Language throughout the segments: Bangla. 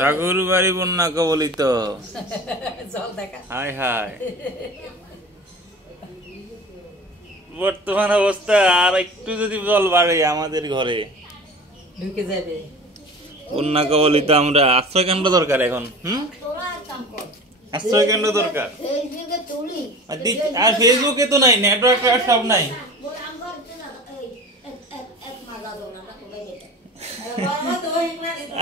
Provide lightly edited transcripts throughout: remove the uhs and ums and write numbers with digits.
ঠাকুর বাড়ি বন্যা কবলিত। হায় হায়, বর্তমান অবস্থা আর একটু যদি জল বাড়ে আমাদের ঘরে ঢুকে যাবে। বন্যা কবলিত আমরা আশ্রয় কেন্দ্র দরকার এখন। আশ্রয় কেন্দ্র দরকার। আর ফেসবুকে তো নাই, নেটওয়ার্ক সব নাই।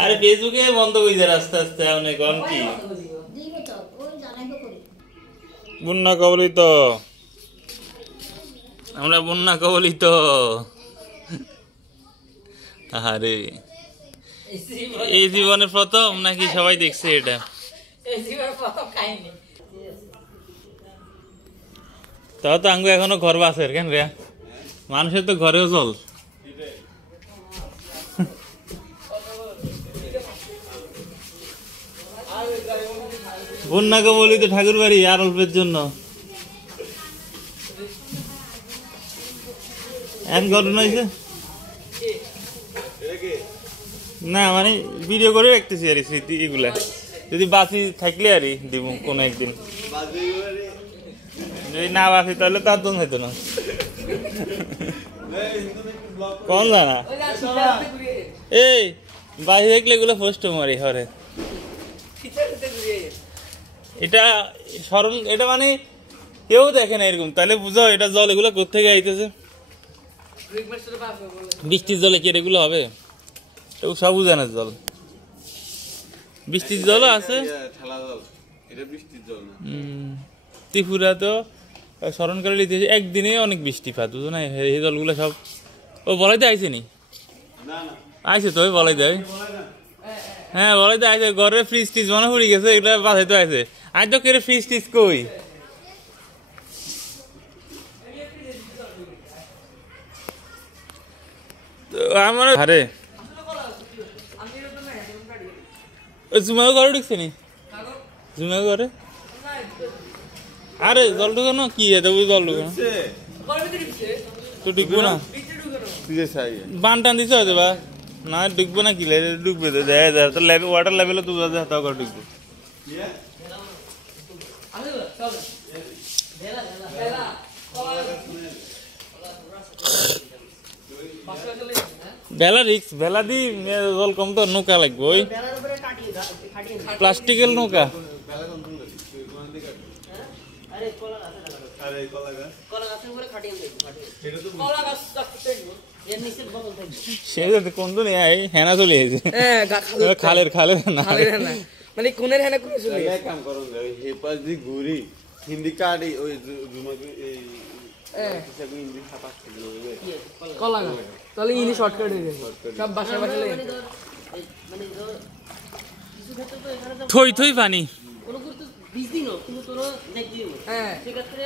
আরে ফেসবুকে বন্ধ হয়ে যায় আস্তে আস্তে। অনেক কি বন্যা কবলিত, আমরা বন্যা কবলিত। আরে এই জীবনে প্রথম নাকি সবাই দেখছে এটা? তাও তো আঙ্গু এখনো ঘর বাসের কেন রে? মানুষের তো ঘরেও জল। বন্যা কবলিত ঠাকুর বাড়ি আর অল্পের জন্য। এমন ঘটনা হয়েছে না, মানে ভিডিও করে রাখতেছি আর স্মৃতি এগুলা, যদি বাঁচি থাকলে আর দিব কোনো একদিন। যদি না বাঁচি তাহলে তার জন্য হইতো না। কোন জানা এই বাঁচি থাকলে এগুলো পোস্ট মারি হরে। এটা সরল, এটা মানে কেউ দেখে না এরকম, তাহলে বুঝো এটা জল এগুলো কোথেকে আইতেছে। বৃষ্টির জলে কি এগুলো হবে? সব উজানের জল, বৃষ্টির জলও আছে। ত্রিপুরা তো স্মরণকালে ইতিহাসে একদিনে অনেক বৃষ্টিপাত, বুঝো না? এই জলগুলো সব ও বলাইতে আইসে নি? আইসে তো বলাই দেয়। হ্যাঁ বলাইতে আইসে, ঘরে ফ্রিজ টিজ মনে পড়ে গেছে, এটা বাসাইতে আইসে। আজ তো কেড়ে ফ্রিজ টিজ কই? আমার আরে জুমাও ঘরে ঢুকছে নি? জুমাও ঘরে আরে জল ঢুকানো কি জল ঢুকানো তো ঢুকবো না। বান টান দিতে হয়তো বা না, ঢুকবো না কি ঢুকবে তো ওয়াটার লেভেলে তো ঘর ঢুকবো। বেলা রিক্স, বেলা দি জল কম তো নৌকা লাগবে, ওই প্লাস্টিকের নৌকা। হেনা চলে খালের খালের মানে কোনের হেনা করে চলে কাম করুন ঘুরি হিন্দি কার্ড ওই তাহলে ইনি শর্টকাট হয়ে গেছে সব বাসায় বাসায় থই থই পানি কোনো গুরুত্ব দিস দিনও কিন্তু তোর নেক দিও হ্যাঁ সেক্ষেত্রে